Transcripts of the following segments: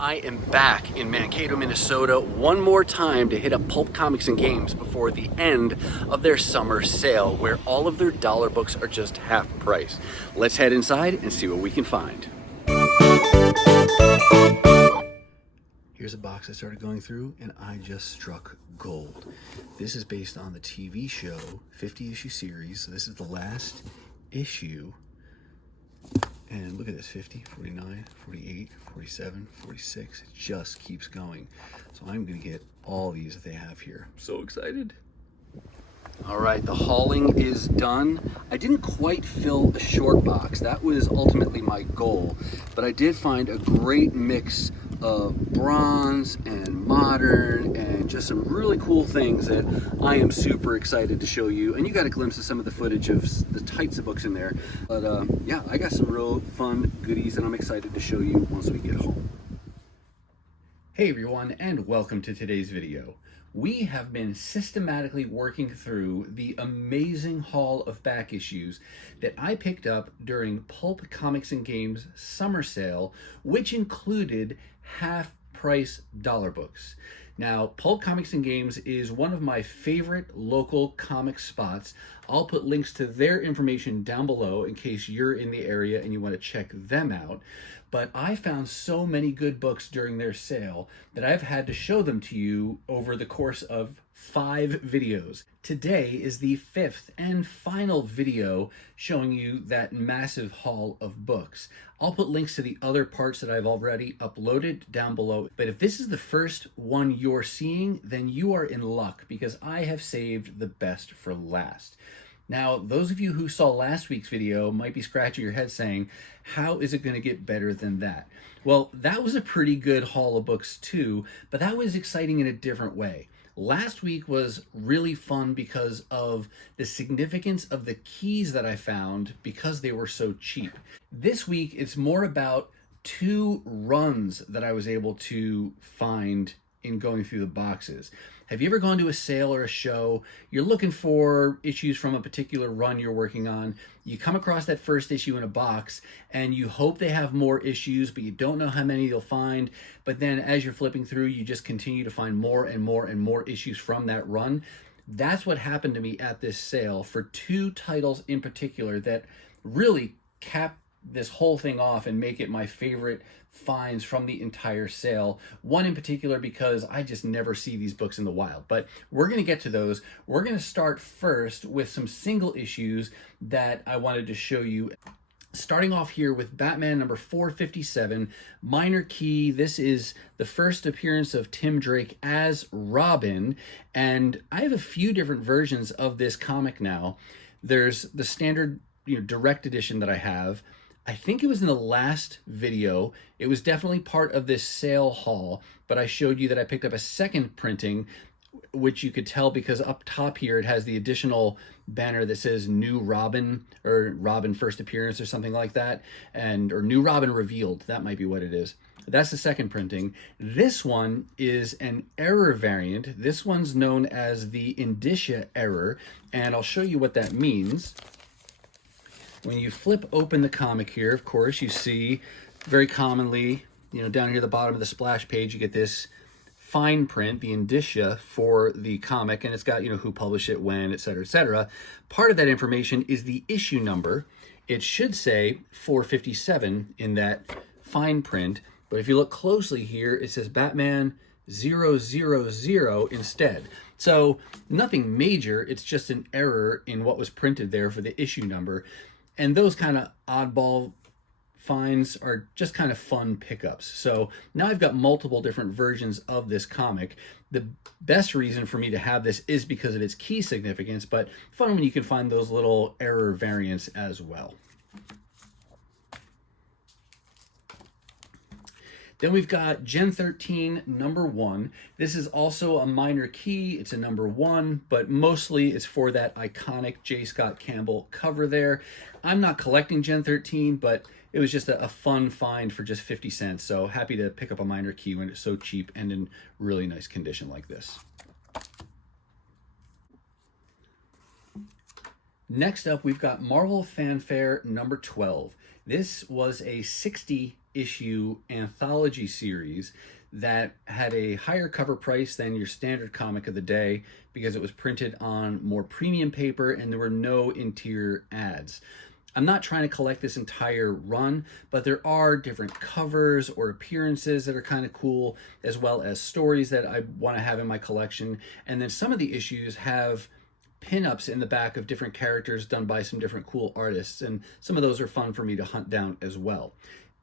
I am back in Mankato, Minnesota one more time to hit up Pulp Comics and Games before the end of their summer sale, where all of their dollar books are just half price. Let's head inside and see what we can find. Here's a box I started going through and I just struck gold. This is based on the TV show 50-issue series. So this is the last issue. And look at this, 50, 49, 48, 47, 46. It just keeps going. So I'm going to get all these that they have here. I'm so excited. All right, the hauling is done. I didn't quite fill the short box. That was ultimately my goal. But I did find a great mix of bronze and modern and just some really cool things that I am super excited to show you. And you got a glimpse of some of the footage of the types of books in there. But yeah, I got some real fun goodies and I'm excited to show you once we get home. Hey everyone, and welcome to today's video. We have been systematically working through the amazing haul of back issues that I picked up during Pulp Comics and Games summer sale, which included half-price dollar books. Now, Pulp Comics and Games is one of my favorite local comic spots. I'll put links to their information down below in case you're in the area and you want to check them out. But I found so many good books during their sale that I've had to show them to you over the course of 5 videos. Today is the 5th and final video showing you that massive haul of books. I'll put links to the other parts that I've already uploaded down below. But if this is the first one you're seeing, then you are in luck because I have saved the best for last. Now, those of you who saw last week's video might be scratching your head saying, how is it going to get better than that? Well, that was a pretty good haul of books too, but that was exciting in a different way. Last week was really fun because of the significance of the keys that I found because they were so cheap. This week, it's more about 2 runs that I was able to find in going through the boxes. Have you ever gone to a sale or a show, you're looking for issues from a particular run you're working on, you come across that first issue in a box and you hope they have more issues, but you don't know how many you'll find, but then as you're flipping through, you just continue to find more and more and more issues from that run? That's what happened to me at this sale for 2 titles in particular that really cap this whole thing off and make it my favorite finds from the entire sale. One in particular because I just never see these books in the wild, but we're going to get to those. We're going to start first with some single issues that I wanted to show you. Starting off here with Batman number 457, Minor Key. This is the first appearance of Tim Drake as Robin, and I have a few different versions of this comic now. There's the standard, direct edition that I have. I think it was in the last video. It was definitely part of this sale haul, but I showed you that I picked up a second printing, which you could tell because up top here it has the additional banner that says New Robin or Robin First Appearance or something like that, or New Robin Revealed. That might be what it is. That's the second printing. This one is an error variant. This one's known as the Indicia error, and I'll show you what that means. When you flip open the comic here, of course, you see very commonly, down here at the bottom of the splash page, you get this fine print, the indicia for the comic, and it's got, who published it, when, etc., etc. Part of that information is the issue number. It should say 457 in that fine print, but if you look closely here, it says Batman 000 instead. So nothing major, it's just an error in what was printed there for the issue number. And those kind of oddball finds are just kind of fun pickups. So now I've got multiple different versions of this comic. The best reason for me to have this is because of its key significance, but fun when you can find those little error variants as well. Then we've got Gen 13 number 1. This is also a minor key. It's a number 1, but mostly it's for that iconic J. Scott Campbell cover there. I'm not collecting Gen 13, but it was just a fun find for just 50 cents. So happy to pick up a minor key when it's so cheap and in really nice condition like this. Next up, we've got Marvel Fanfare number 12. This was a 60 issue anthology series that had a higher cover price than your standard comic of the day because it was printed on more premium paper and there were no interior ads. I'm not trying to collect this entire run, but there are different covers or appearances that are kind of cool, as well as stories that I want to have in my collection. And then some of the issues have pinups in the back of different characters done by some different cool artists, and some of those are fun for me to hunt down as well.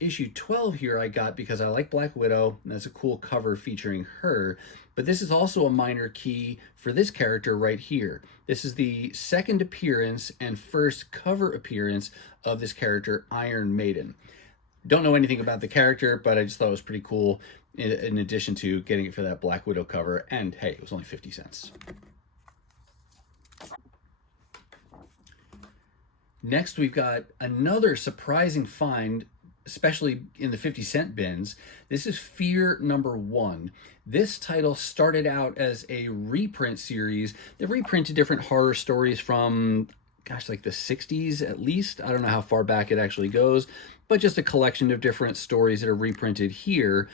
Issue 12 here I got because I like Black Widow, and that's a cool cover featuring her, but this is also a minor key for this character right here. This is the second appearance and first cover appearance of this character, Iron Maiden. Don't know anything about the character, but I just thought it was pretty cool in addition to getting it for that Black Widow cover, and hey, it was only 50 cents. Next, we've got another surprising find, especially in the 50-cent bins. This is Fear #1. This title started out as a reprint series. They reprinted different horror stories from, gosh, like the 60s at least. I don't know how far back it actually goes, but just a collection of different stories that are reprinted here.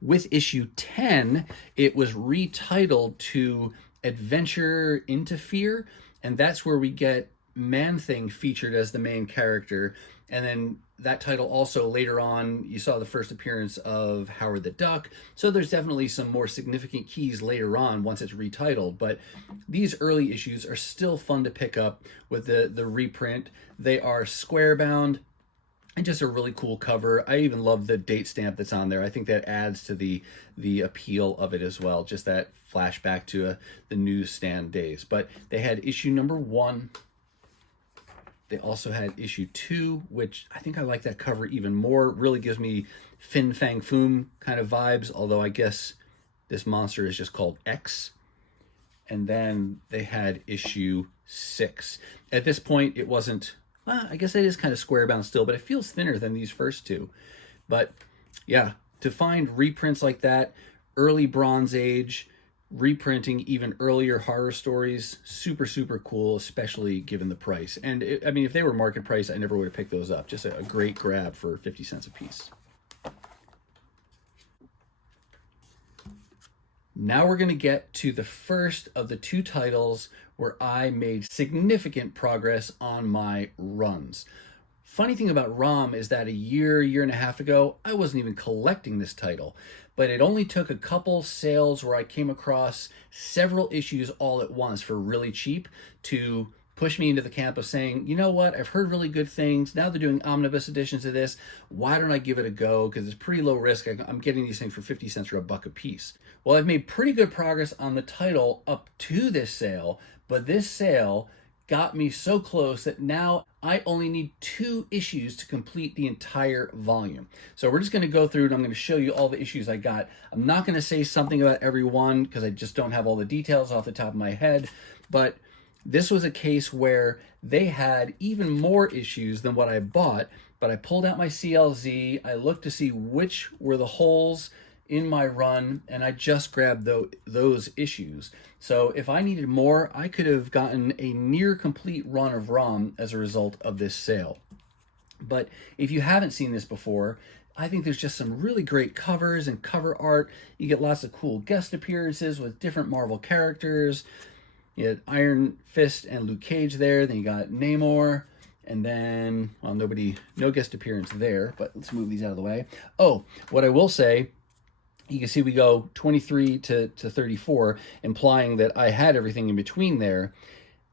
With issue 10, it was retitled to Adventure into Fear, and that's where we get Man-Thing featured as the main character. And then that title also later on, you saw the first appearance of Howard the Duck. So there's definitely some more significant keys later on once it's retitled. But these early issues are still fun to pick up with the reprint. They are square bound and just a really cool cover. I even love the date stamp that's on there. I think that adds to the appeal of it as well. Just that flashback to the newsstand days. But they had issue #1. They also had issue 2, which I think I like that cover even more. It really gives me Fin Fang Foom kind of vibes, although I guess this monster is just called X. And then they had issue 6. At this point, it wasn't, I guess it is kind of square bound still, but it feels thinner than these first two. But yeah, to find reprints like that, early Bronze Age, reprinting even earlier horror stories, super, super cool, especially given the price. And I mean, if they were market price, I never would have picked those up. Just a great grab for 50 cents a piece. Now we're going to get to the first of the 2 titles where I made significant progress on my runs. Funny thing about ROM is that a year and a half ago, I wasn't even collecting this title, but it only took a couple sales where I came across several issues all at once for really cheap to push me into the camp of saying, you know what, I've heard really good things. Now they're doing omnibus editions of this. Why don't I give it a go? Because it's pretty low risk. I'm getting these things for 50 cents or $1 a piece. Well, I've made pretty good progress on the title up to this sale, but this sale got me so close that now I only need 2 issues to complete the entire volume. So we're just going to go through and I'm going to show you all the issues I got. I'm not going to say something about every one because I just don't have all the details off the top of my head, but this was a case where they had even more issues than what I bought, but I pulled out my CLZ, I looked to see which were the holes in my run, and I just grabbed those issues. So if I needed more, I could have gotten a near complete run of ROM as a result of this sale. But if you haven't seen this before, I think there's just some really great covers and cover art. You get lots of cool guest appearances with different Marvel characters. You had Iron Fist and Luke Cage there. Then you got Namor. And then, well, no guest appearance there, but let's move these out of the way. Oh, what I will say, you can see we go 23 to 34, implying that I had everything in between there.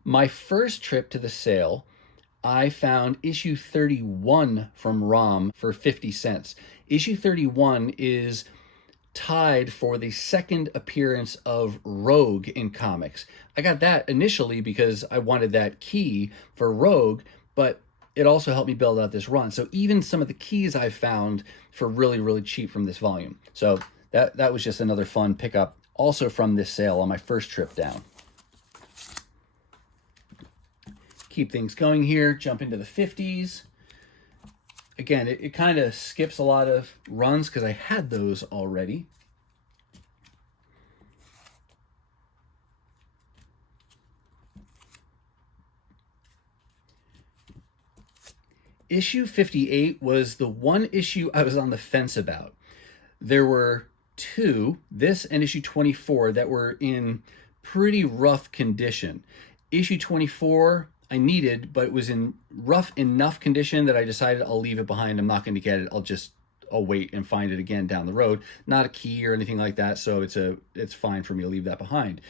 My first trip to the sale, I found issue 31 from ROM for 50 cents. Issue 31 is tied for the second appearance of Rogue in comics. I got that initially because I wanted that key for Rogue, but it also helped me build out this run. So even some of the keys I found for really, really cheap from this volume. So that was just another fun pickup also from this sale on my first trip down. Keep things going here, jump into the 50s. Again, it kind of skips a lot of runs because I had those already. issue 58 was the one issue I was on the fence about. There were two, this and issue 24, that were in pretty rough condition. Issue 24 I needed, but it was in rough enough condition that I decided I'll leave it behind. I'm not going to get it. I'll wait and find it again down the road. Not a key or anything like that, so it's fine for me to leave that behind.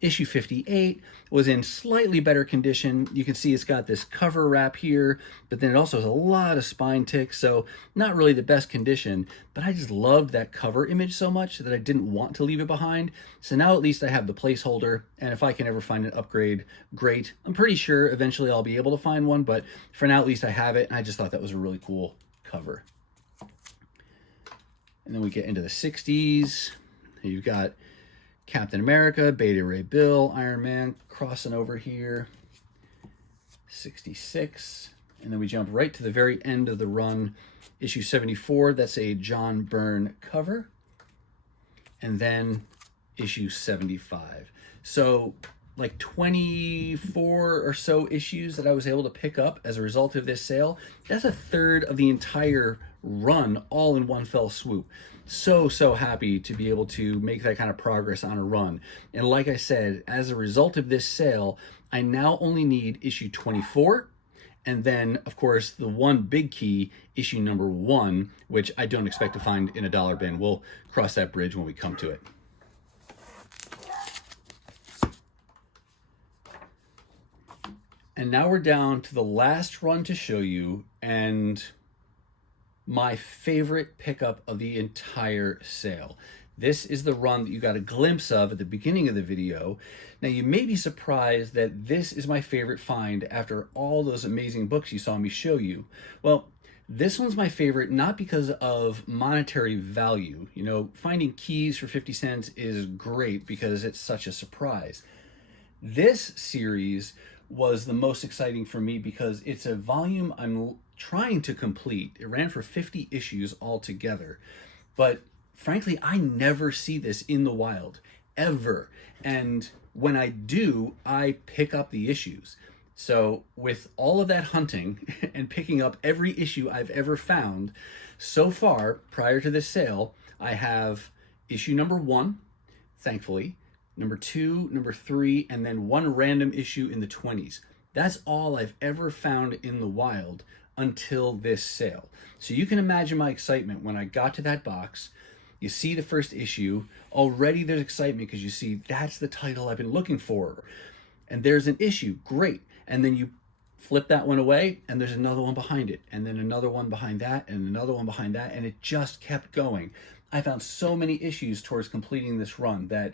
Issue 58 was in slightly better condition. You can see it's got this cover wrap here, but then it also has a lot of spine ticks, so not really the best condition, but I just loved that cover image so much that I didn't want to leave it behind. So now at least I have the placeholder, and if I can ever find an upgrade, great. I'm pretty sure eventually I'll be able to find one, but for now at least I have it, and I just thought that was a really cool cover. And then we get into the 60s. You've got Captain America, Beta Ray Bill, Iron Man crossing over here. 66. And then we jump right to the very end of the run, issue 74. That's a John Byrne cover. And then issue 75. So like 24 or so issues that I was able to pick up as a result of this sale. That's a third of the entire run all in one fell swoop. So happy to be able to make that kind of progress on a run. And like I said, as a result of this sale, I now only need issue 24, and then of course the one big key, issue number 1, which I don't expect to find in a dollar bin. We'll cross that bridge when we come to it. And now we're down to the last run to show you, and my favorite pickup of the entire sale. This is the run that you got a glimpse of at the beginning of the video. Now you may be surprised that this is my favorite find after all those amazing books you saw me show you. Well, this one's my favorite not because of monetary value. You know, finding keys for 50 cents is great because it's such a surprise. This series was the most exciting for me because it's a volume I'm trying to complete. It ran for 50 issues altogether, but frankly, I never see this in the wild, ever. And when I do, I pick up the issues. So with all of that hunting and picking up every issue I've ever found, so far, prior to this sale, I have issue number 1, thankfully, number 2, number 3, and then one random issue in the 20s. That's all I've ever found in the wild until this sale. So you can imagine my excitement when I got to that box. You see the first issue, already there's excitement because you see that's the title I've been looking for. And there's an issue, great. And then you flip that one away and there's another one behind it, and then another one behind that, and another one behind that, and it just kept going. I found so many issues towards completing this run that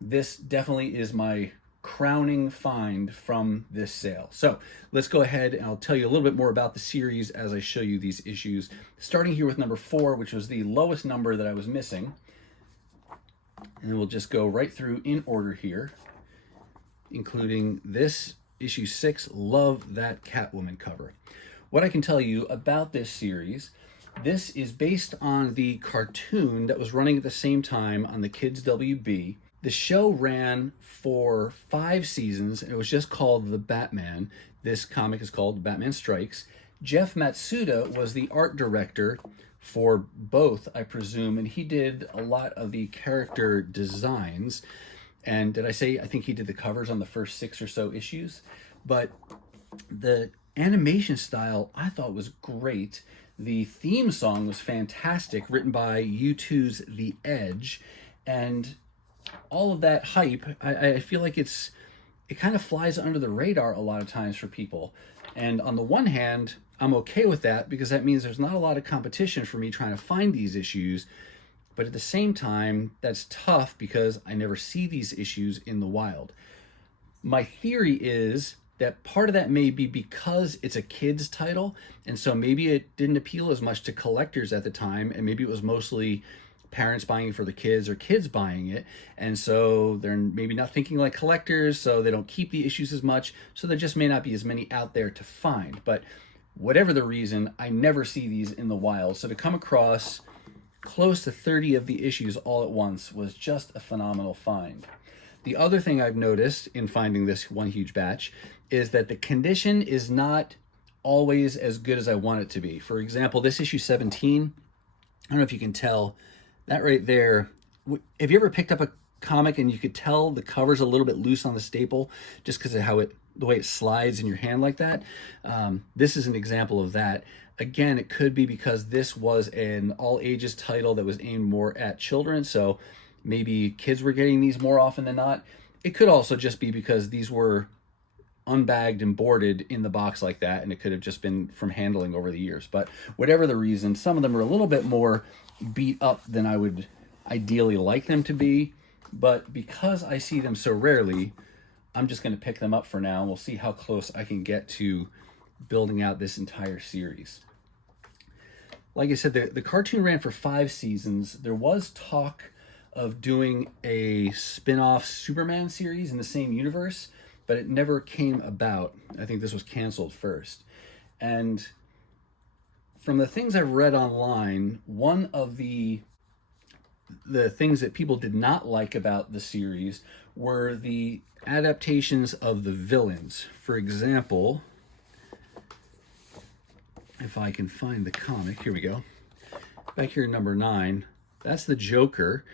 this definitely is my crowning find from this sale. So let's go ahead and I'll tell you a little bit more about the series as I show you these issues. Starting here with number 4, which was the lowest number that I was missing. And then we'll just go right through in order here, including this issue 6. Love that Catwoman cover. What I can tell you about this series, this is based on the cartoon that was running at the same time on the Kids WB. The show ran for 5 seasons, and it was just called The Batman. This comic is called Batman Strikes. Jeff Matsuda was the art director for both, I presume, and he did a lot of the character designs. And did I say, I think he did the covers on the first 6 or so issues? But the animation style I thought was great. The theme song was fantastic, written by U2's The Edge. And all of that hype, I feel like it kind of flies under the radar a lot of times for people. And on the one hand, I'm okay with that because that means there's not a lot of competition for me trying to find these issues. But at the same time, that's tough because I never see these issues in the wild. My theory is that part of that may be because it's a kid's title, and so maybe it didn't appeal as much to collectors at the time, and maybe it was mostly parents buying it for the kids or kids buying it, and so they're maybe not thinking like collectors, so they don't keep the issues as much, so there just may not be as many out there to find. But whatever the reason, I never see these in the wild, so to come across close to 30 of the issues all at once was just a phenomenal find. The other thing I've noticed in finding this one huge batch is that the condition is not always as good as I want it to be. For example, this issue 17, I don't know if you can tell, that right there, have you ever picked up a comic and you could tell the cover's a little bit loose on the staple just because of how the way it slides in your hand like that? This is an example of that. Again, it could be because this was an all ages title that was aimed more at children, so maybe kids were getting these more often than not. It could also just be because these were unbagged and boarded in the box like that, and it could have just been from handling over the years. But whatever the reason, some of them are a little bit more beat up than I would ideally like them to be, but because I see them so rarely, I'm just going to pick them up for now, and we'll see how close I can get to building out this entire series. Like I said, the cartoon ran for 5 seasons. There was talk of doing a spin-off Superman series in the same universe, but it never came about. I think this was canceled first. And from the things I've read online, one of the things that people did not like about the series were the adaptations of the villains. For example, if I can find the comic, here we go. Back here, number 9, that's the Joker.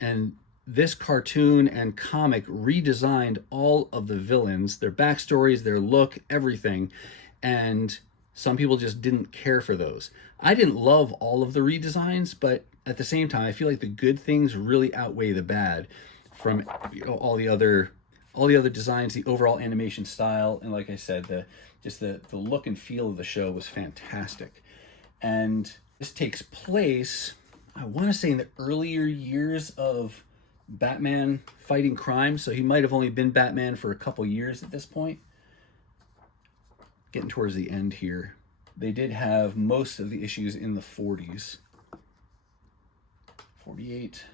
And this cartoon and comic redesigned all of the villains, their backstories, their look, everything. And some people just didn't care for those. I didn't love all of the redesigns, but at the same time, I feel like the good things really outweigh the bad from all the other designs, the overall animation style, and like I said, the look and feel of the show was fantastic. And this takes place, I want to say, in the earlier years of Batman fighting crime, so he might have only been Batman for a couple years at this point. Getting towards the end here. They did have most of the issues in the 40s. 48,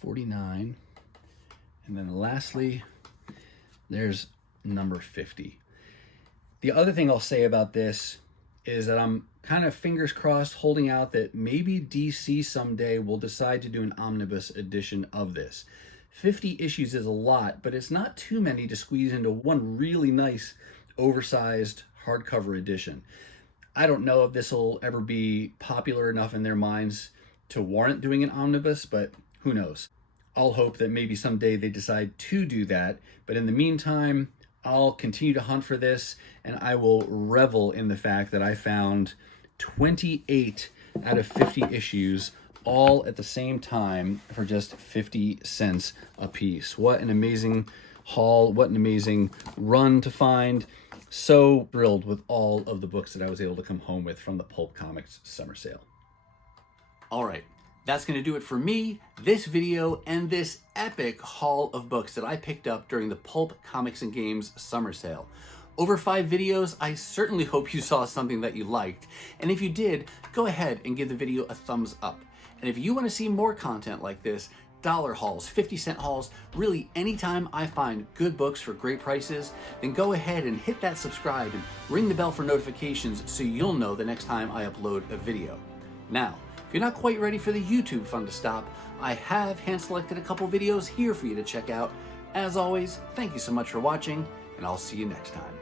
49, and then lastly, there's number 50. The other thing I'll say about this is that I'm kind of fingers crossed holding out that maybe DC someday will decide to do an omnibus edition of this. 50 issues is a lot, but it's not too many to squeeze into one really nice oversized hardcover edition. I don't know if this will ever be popular enough in their minds to warrant doing an omnibus, but who knows. I'll hope that maybe someday they decide to do that, but in the meantime, I'll continue to hunt for this, and I will revel in the fact that I found 28 out of 50 issues all at the same time for just 50 cents a piece. What an amazing haul, what an amazing run to find. So thrilled with all of the books that I was able to come home with from the Pulp Comics summer sale. All right, that's going to do it for me, this video, and this epic haul of books that I picked up during the Pulp Comics and Games summer sale. Over 5 videos, I certainly hope you saw something that you liked, and if you did, go ahead and give the video a thumbs up. And if you want to see more content like this, dollar hauls, 50-cent hauls, really anytime I find good books for great prices, then go ahead and hit that subscribe and ring the bell for notifications so you'll know the next time I upload a video. Now, if you're not quite ready for the YouTube fun to stop, I have hand-selected a couple videos here for you to check out. As always, thank you so much for watching, and I'll see you next time.